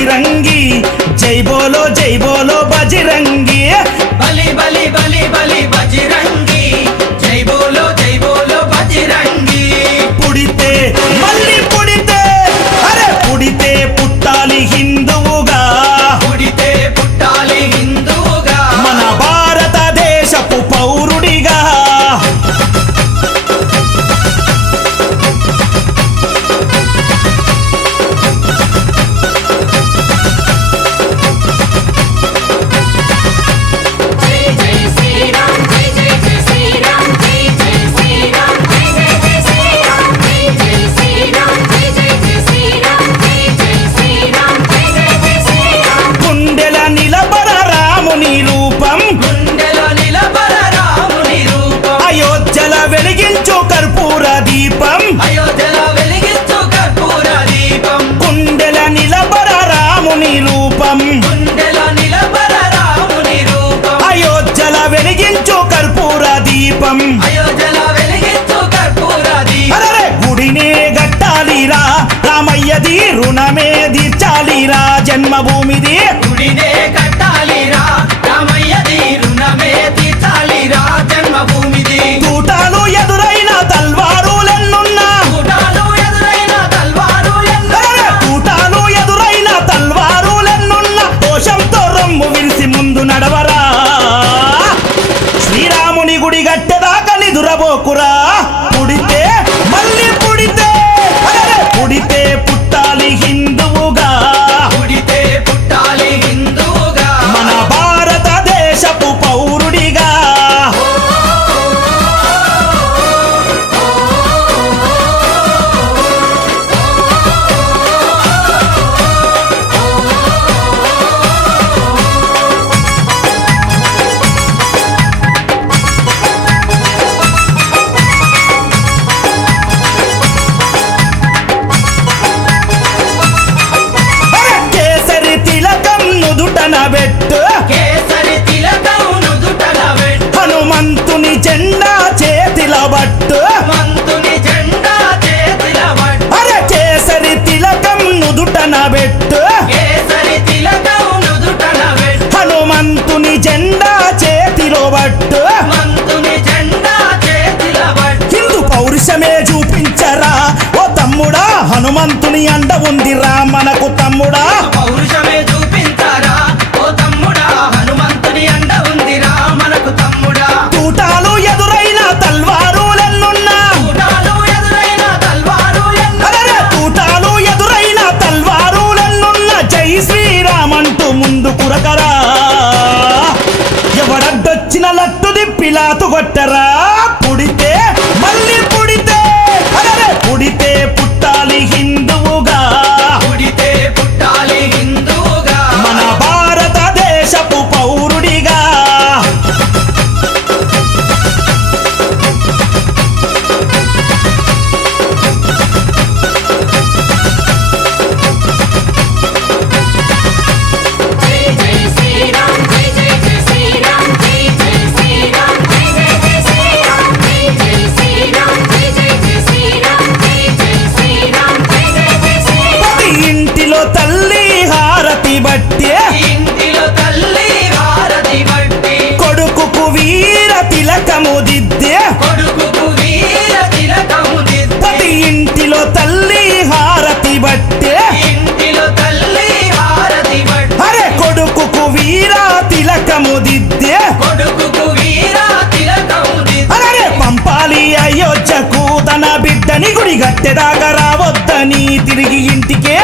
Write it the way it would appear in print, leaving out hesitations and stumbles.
బజిరంగి జై బోలో బజిరంగి బలి బలి బలి బలి బజిరంగి జై బోలో బజిరంగి పుడితే మళ్ళీ పుడితే అరే పుడితే పుట్టాలి హిందువుగా పుడితే పుట్టాలి హిందువుగా మన భారతదేశపు పౌరుడిగా వెలిగించు కర్పూర దీపం అయోధ్యలో వెలిగించు కర్పూర దీపం కుండెల నిలబర రాముని రూపం కుండెల నిలబర రాముని రూపం అయోధ్యల వెలిగించు కర్పూర దీపం అయోధ్యలో వెలిగించు కర్పూర దీపం అరే గుడినే గట్టాలిరా రామయ్యది రుణమే తీర్చాలిరా జన్మభూమిది గుడినే కట్టాలిరా రామయ్యది రుణమే తీర్చాలిరా జన్మభూమిది తూటాలు ఎదురైన తల్వారులెన్నున్నా తూటాలు ఎదురైన తూటాలు ఎదురైన తల్వారులెన్నున్నా దోషంతో రొమ్ము విరిసి ముందు నడవరా శ్రీరాముని గుడి గట్టెదాకా నిదురబోకురా పుడితే మళ్ళీ పుడితే పుడితే పుట్టాలి హిందువుగా పుడితే పుట్టాలి హిందువుగా మన భారతదేశపు పౌరుడిగా కేసరి తిలకం నుదుటన పెట్టు కేసరి తిలకం నుదుటన పెట్టు హనుమంతుని జెండా చేతిల బట్టు మంతుని జెండా చేతిల పట్టు అరే కేసరి తిలకం నుదుటన పెట్టు కేసరి తిలకం నుదుటన పెట్టు హనుమంతుని జెండా చేతిలో బట్టు మంతుని జెండా చేతిల పట్టు హిందూ పౌరుషమే చూపించరా ఓ తమ్ముడా హనుమంతుని అండ ఉందిరా మనకు తమ్ముడా పౌరుషమే చూపించారా ఓ తమ్ముడా హనుమంతుని అండ ఉందిరా మనకు తమ్ముడా తూటాలు ఎదురైన తల్వారులెన్నున్నా తూటాలు ఎదురైన తల్వారు అరే తూటాలు ఎదురైన తల్వారులెన్నున్నా జై శ్రీరామంటూ ముందు కురకరా ఎవడడ్డొచ్చిన లట్టు దిప్పిలాతు కొట్టరా పుడితే మళ్ళీ పుడితే అరే పుడితే పుట్టాలి హిందువుగా పుడితే పుట్టాలి హిందువుగా మన భారతదేశపు పౌరుడిగా ప్రతి ఇంటిలో తల్లి హారతి బట్టే ఇంటిలో తల్లి హారతి బట్టి కొడుకుకు వీర తిలకము దిద్దే కొడుకుకు వీర తిలకము దిద్ది ప్రతి ఇంటిలో తల్లి హారతి బట్టే ఇంటిలో తల్లి హారతి బట్టి అరే కొడుకుకు వీర తిలకము దిద్దే కొడుకుకు వీర తిలకము దిద్ది అరే పంపాలి అయోధ్యకు తన బిడ్డని గుడి గట్టెదాకా రావద్దని తిరిగి ఇంటికే